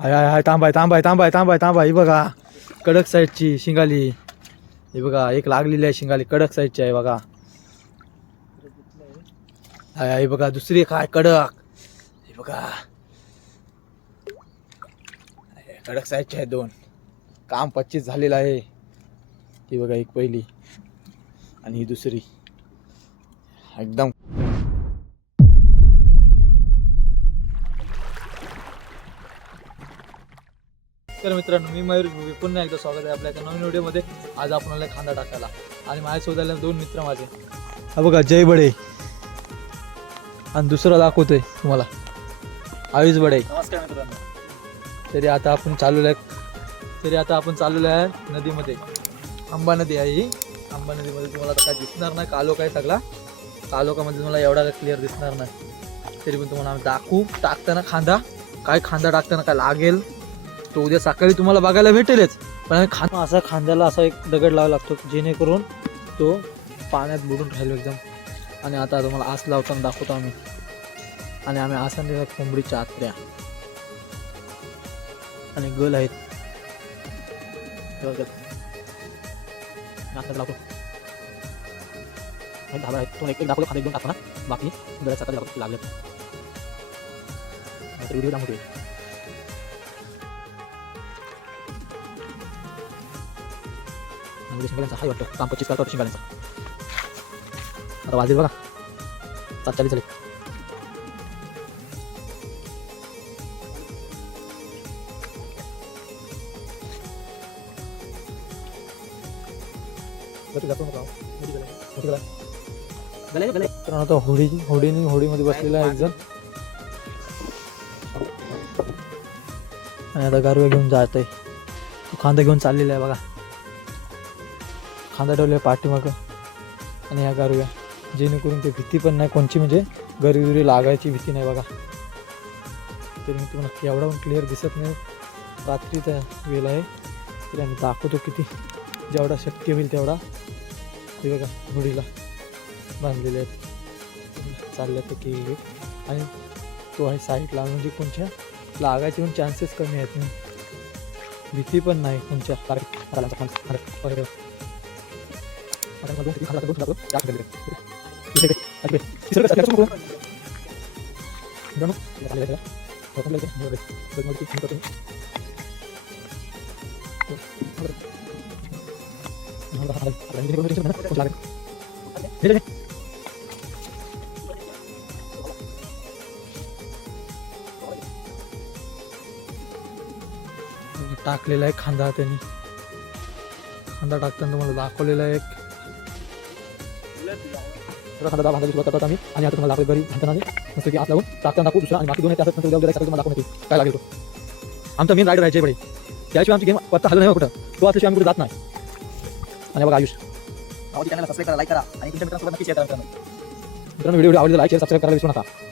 हाय हाय हाय थांबाय थांबाय थांबाय थांबाय थांबाय ही बघा कडक साईडची शिंगाली. हे बघा एक लागलेली आहे शिंगाली कडक साईडची आहे बघा. हाय हाय बघा दुसरी काय कडक. हे बघा. कडक साईडची आहे दोन. काम पच्चीस झालेलं आहे. ही बघा एक पहिली. आणि ही दुसरी. एकदम तर मित्रांनो मी मयूर भुगे पुन्हा एकदा स्वागत आहे आपल्या एका नवीन व्हिडिओमध्ये. आज आपण आलोय खांदा टाकायला. आणि माझ्यासोबत आले दोन मित्र माझे. हा बघा जय बडे. आणि दुसरा दाखवतोय तुम्हाला. आयुष बडे. नमस्कार मित्रांनो. तरी आता आपण चाललेलो आहे तरी आता आपण चाललेलो आहे नदीमध्ये. आंबा नदी आहे ही. आंबा नदीमध्ये तुम्हाला आता काय दिसणार नाही. कालो काय सगळा. कालोकामध्ये तुम्हाला एवढा काय क्लिअर दिसणार नाही. तरी पण तुम्हाला आम्ही दाखवू. टाकताना खांदा. काय खांदा टाकताना काय लागेल? तो उद्या सकाळी तुम्हाला बघायला भेटेलच. पण आम्ही खांदा असा खांद्याला असा एक दगड लावा लागतो जेणेकरून तो पाण्यात बुडून राहिलो एकदम. आणि आता तुम्हाला आस लावताना दाखवतो आम्ही. आणि आम्ही आसाने कोंबडीच्या आत्र्या आणि गल आहेत. गल, लावतो. धाबा तो एक दाखवतो खाली एकदम टाकतो ना. बाकी गळ्यात सकाळी लागले व्हिडिओ दाखवतो म्हणजे शिंगाल्यांचा. हाय वाटतं. काम पच्चीस करतो शिंगाल्यांचा. आता वाजेल बघा. सात चाळीस झाले तर आता होडी होडीने होडीमध्ये बसलेला आहे एक जण आणि आता गारवे घेऊन जात आहे तो खांदा घेऊन चाललेला आहे बघा. खांदा ठेवले पाठीमाग. आणि ह्या गारूया जेणेकरून ते भीती पण नाही कोणची म्हणजे गरीगुरी लागायची भीती नाही बघा. तरी मी तुम्हाला एवढा पण क्लिअर दिसत नाही. रात्रीचा वेळ आहे. तरी आम्ही दाखवतो किती जेवढा शक्य होईल तेवढा. ते बघा होडीला बांधलेले आहेत. चालल्या तर की आणि तो आहे साईडला म्हणजे कोणच्या? लागायचे पण चान्सेस कमी आहेत. ना भीती पण नाही कोणच्या. अरे, अरे, अरे, अरे, अरे, अरे. आता मला दोन किती खाल्ला तर दोन खाल्ला तर जास्त गेले. इकडे, इकडे, इकडे. तिसरं कसं? त्याचं नको. मित्रांनो, हे झालेलं आहे त्याला. प्रथम लावते. हे बघा. तर मग किती करतो. हो, बरं. हा, बघा, हा, हा, इकडे, इकडे, इकडे, इकडे, इकडे, लागेल. हे, हे, हे. टाकलेला आहे खांदा त्यांनी खांदा टाकताना तुम्हाला दाखवलेला आहे एक दुसरा खांदा बांधायची सुरुवात करतात आम्ही. आणि आता तुम्हाला दाखवतो घरी घालताना मस्त की आत लावून टाकताना दाखवू दुसरा आणि बाकी दोन त्याच्यात उद्या उद्या तुम्हाला दाखवून येतील काय लागेल तो? आमचा मेन रायडर आहे त्याशिवाय आमची गेम पत्ता हल्ला नाही कुठं. तो असल्याशिवाय आम्ही कुठे जात नाही. आणि बघा आयुष. आवडती चॅनलला सबस्क्राईब करा लाईक करा. आणि तुमच्या मित्रांसोबत नक्की शेअर करा मित्रांनो. व्हिडिओ आवडला लाईक शेअर सबस्क्राईब करायला विसरू नका.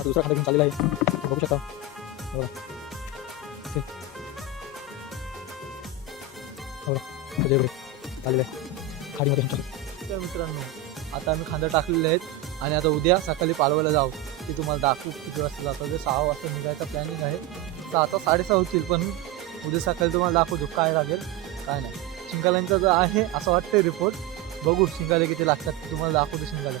आता दुसरा खांदा घेऊन चाललेला आहे. बघू शकता. बघा. बघा. त्याच्या इकडे आहे. खाडीमध्ये तर मित्रांनो आता आम्ही खांदा टाकलेले आहेत आणि आता उद्या सकाळी पालवायला जाऊ. ते तुम्हाला दाखवू किती वाजता जातो. जे सहा वाजता निघायचा प्लॅनिंग आहे. तर आता साडेसहा होतील पण उद्या सकाळी तुम्हाला दाखवतो काय लागेल काय नाही. शिंगाल्यांचा जो आहे असं वाटतंय रिपोर्ट बघू शिंगाले किती लागतात ते तुम्हाला दाखवतो शिंगाले.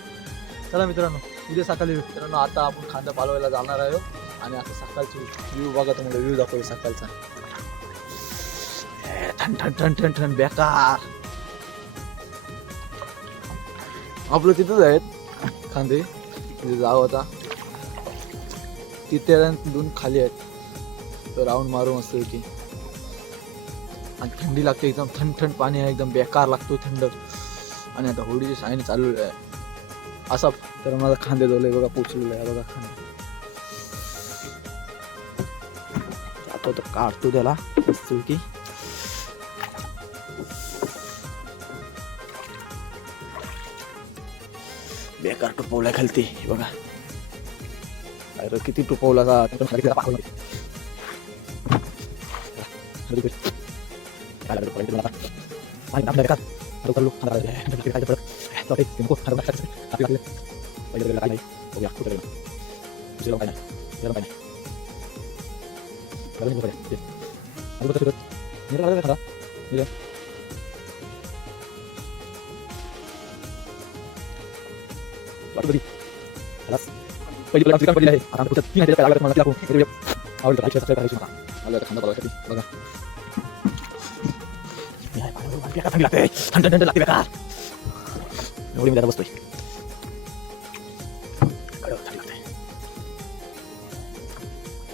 चला मित्रांनो उद्या सकाळी मित्रांनो आता आपण खांदा पालवायला जाणार आहोत. आणि आता सकाळची व्ह्यू बघा तुम्हाला व्ह्यू दाखवू सकाळचा. ठण ठण ठण ठण ठण बेकार. आपलं तिथंच आहेत खांदे. तिथे जाऊ आता. तिथे दोन खाली आहेत. तर राऊंड मारू मस्त की आणि थंडी लागते एकदम थंड थंड पाणी आहे एकदम बेकार लागतो थंड. आणि आता होळीची साईन चालू आहे. असा तर माझा खांदे दोले बघा पोचलेला आहे बघा खांदे. आता तर काढतो त्याला की बेकार टोपवला खालती बघा. अरे किती टोपवला का? खाली त्याला पाठवलं. घरी घरी. काय लागलं पहिले तुला आता? पाणी टाकलं का? हळू हळू हात लागले. काय ते पडत. तो ते नको. हात लागले. हात लागले. पहिले गेलं काय नाही. बघूया, कुठं गेलं. दुसरं काय नाही. दुसरं काय नाही. लागलं नाही बघूया. ते. अजून कसं फिरत? नीट लागलं का खरा? नीट. वाटतं कधी? खलास. पहिली तुला चिकन पडली आहे आता आमच्या पुढच्या तीन आहे त्याला काय लागत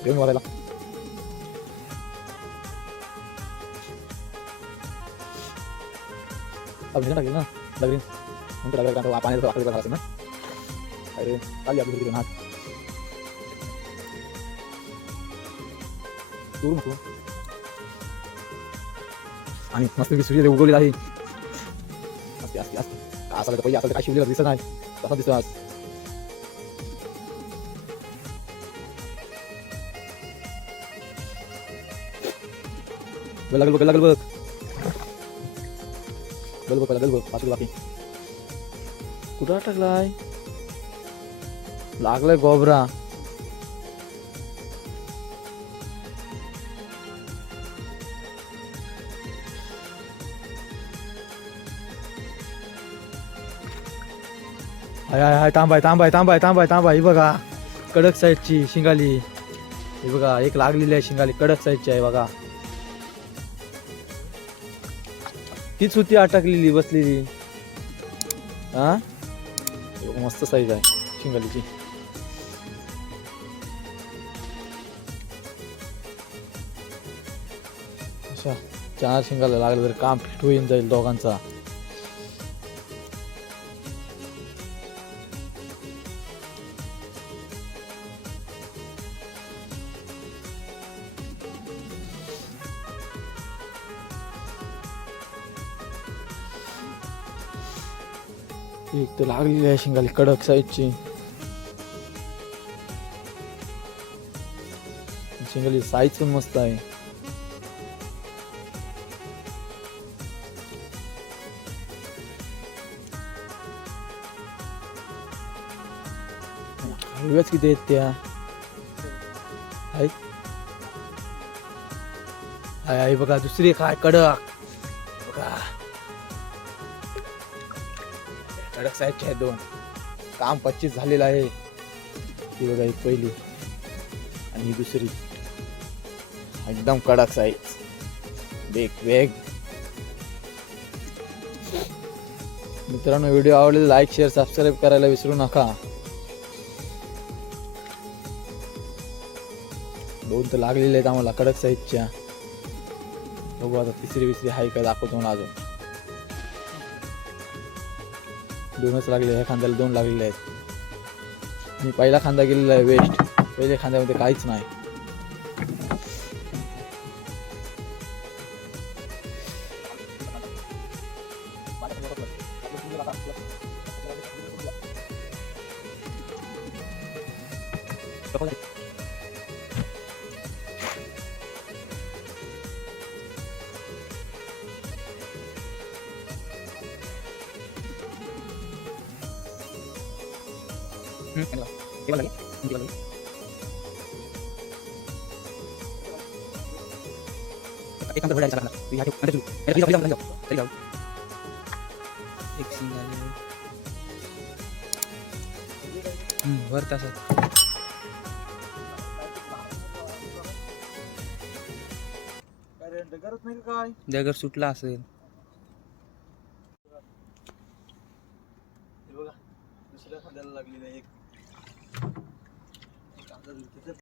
येऊन वाजायला अजून टाकली ना लगीन म्हणतो लागलं का पाण्याचं वाकडे बघा असेल ना अरे चालली आपली घरी हात दूर नको आणि मस्त सूर्य उगवलेला आहे असते असते असते काय असायला पहिले असायला काय शिवलेलं दिसत नाही कसा दिसतो आज बघ लागल बघ लागल बघ बघ बघ लागल बघ पाच बाकी कुठं अटकलाय लागलाय गोबरा हाय हाय हाय थांबाय थांबाय थांबाय थांबाय थांबाय ही बघा कडक साईडची शिंगाली ही बघा एक लागलेली आहे शिंगाली कडक साईडची आहे बघा तीच होती अटकलेली बसलेली. हा मस्त साईज आहे शिंगालीची. अच्छा चार शिंगाला लागलं तर काम फिट होईन जाईल दोघांचा. ते लागलेली आहे शिंगाली कडक साईजची शिंगाली साईज पण मस्त आहे. हलव्याच किती आहेत त्या? आई. बघा दुसरी काय कडक. बघा. कडक साईजचे आहेत दोन. काम पच्चीस झालेलं आहे. ती बघा एक पहिली. आणि ही दुसरी. एकदम कडक साईज बेग वेग मित्रांनो व्हिडिओ आवडले लाईक शेअर सबस्क्राईब करायला विसरू नका. दोन तर लागलेले आहेत आम्हाला कडक साईजच्या बघू आता तिसरी विसरी हाय का दाखवतो ना अजून. दोनच लागले ह्या खांद्याला दोन लागलेले आहेत. आणि पहिला खांदा गेलेला आहे वेस्ट. पहिल्या खांद्यामध्ये काहीच नाही. एक काम कर तू ठेव तू जाऊ, जाऊ, जाऊ. एक वर तासात काय जगर सुटला असेल बघा दुसऱ्या खांद्याला लागलेलं एक